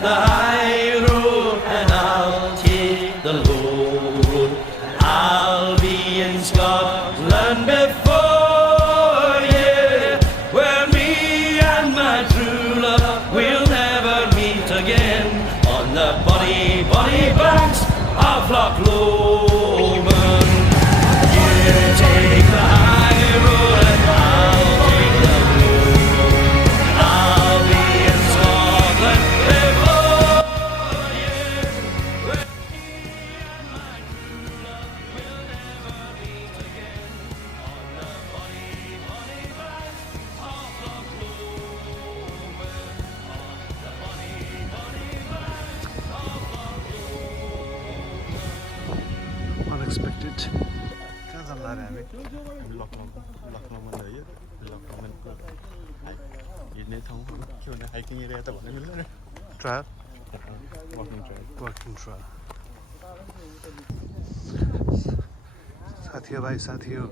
the high road and I'll take the load. I'll be in Scotland before you, where me and my true love will never meet again, on the bonny, bonny banks of Loch Lomond. You take the high road and I'll take the low. I'll be in Scotland before you, where me and my true love will never meet again, on the bonny, bonny banks of Loch Lomond. On the bonny, bonny banks of Loch Lomond. Unexpected. कहाँ जान लाग्यो हामी लखनऊमा है लखनऊको हिँड्ने ठाउँ के भने hiking area त भन्नु मिल्दैन trial walking trial working trial साथी हो भाइ साथी हो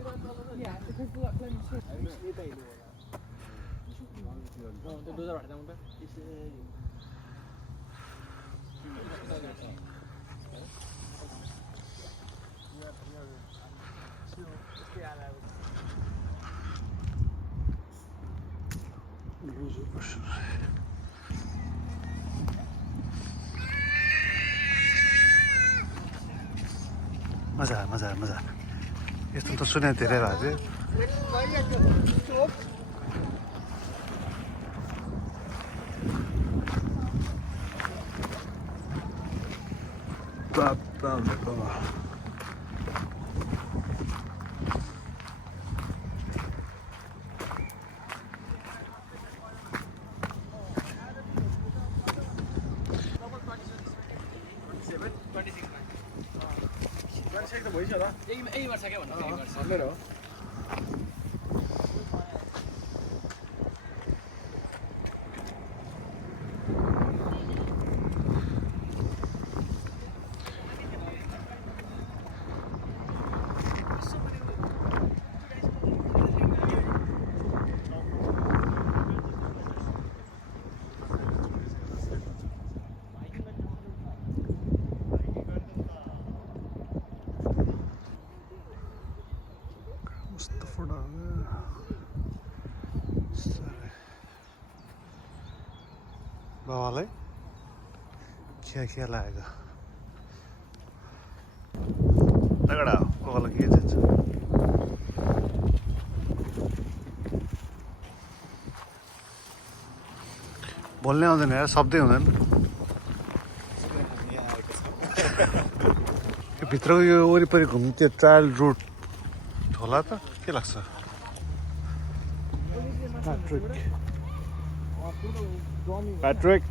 मजा मजा मजा यस्तो त सुने धेरै भएको थियो बाबालाई खिया लागेको तगडा हो कोही के जान्छ बोल्नै आउँदैन यार शब्दै हुँदैन यो भित्रको यो वरिपरि घुम्ने त्यो ट्रायल रुट होला त के लाग्छ Patrick.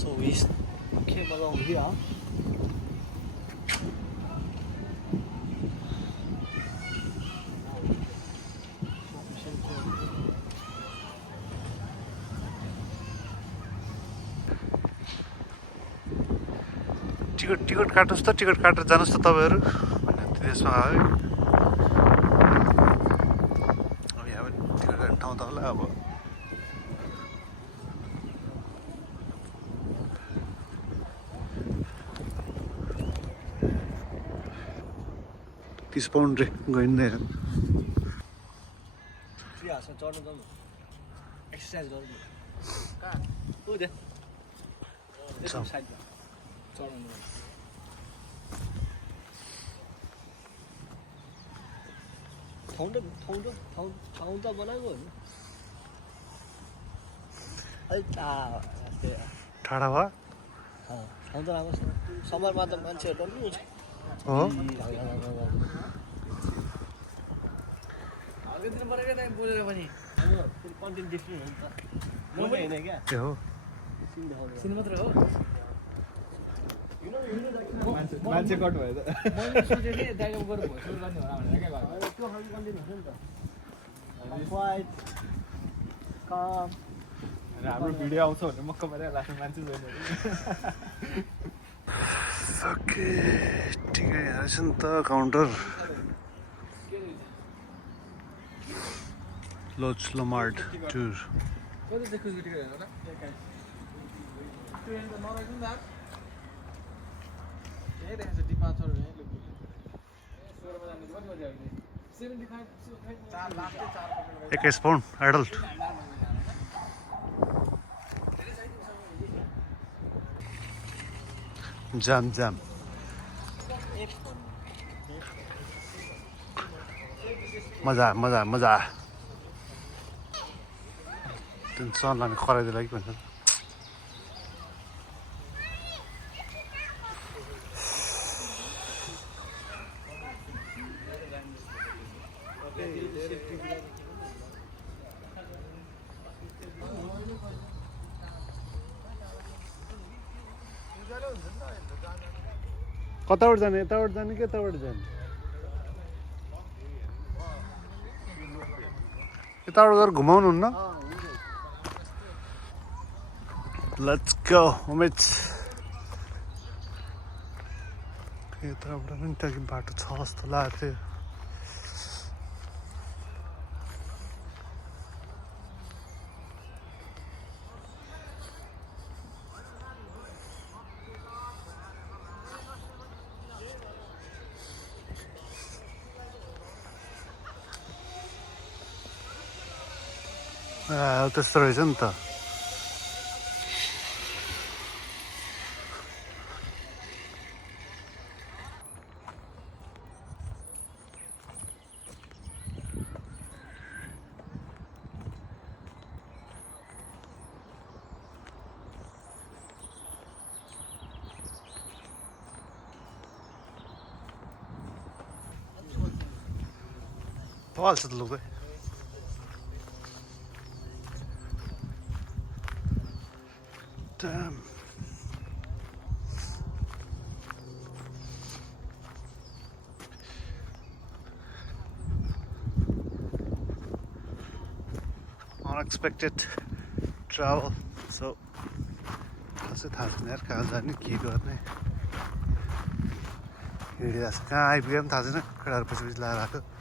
So we came along here. Ticket काट्नुहोस् त टिकट काटेर जानुहोस् त तपाईँहरू त्यसमा आयो ठाउँ त होला अब £30 रे गइँदैन चढ्नु जाउँ एक्सर्साइज गरौँ हो दे साइडमा चढ्नु ठाउँ त बनाएको हो नि अलिक टाढा भयो ठाउँ त राम्रो छ समरमा त मान्छेहरू डल्नु छ हो दिन बनाएकै टाइम बोलेर पनि कन्टेन्ट डिफ्रेन्ट हो नि त होइन क्या के हो सिन मात्र हो मान्छे कट भयो त मैले सोचेँ कि डाइग्राम गरेर भोइस गर्ने होला भनेर क्या घरमा त्यो खालको कन्टेन्ट हुन्छ नि त क्वाइट काम हाम्रो भिडियो आउँछ भने मक्क परेर लास्टमा मान्छे छैन ओके ठिकै रहेछ नि त काउन्टर लोच लमार्ड टुर कति चाहिँ खुसबुटी हेर्नु होला ट्रेन त नरहेको नि त यही देखाएको छ डिपार्चर यही लुक 16 बजे कति बजे आउने 75 4 लास्टै 4 पक्रेर 21 पाउन्ड एडल्ट जाम जाम मजा मजा मजा सनलाई खराइदियो लागि भन्छ कताबाट जाने यताबाट जाने कि यताबाट जाने यताबाट गएर घुमाउनु हुन्न लेट्स गो उमेश यताबाट पनि त्यहाँ बाटो छ जस्तो लागेको थियो त्यस्तो रहेछ नि त भइहाल्छ त लुकै Damn. Unexpected travel. So, that's it. Has never come down. Keep going. Here it is. Kहाँ आइपुग्यो पनि थाहा छैन केटाहरु पछि पछि लाएर आएको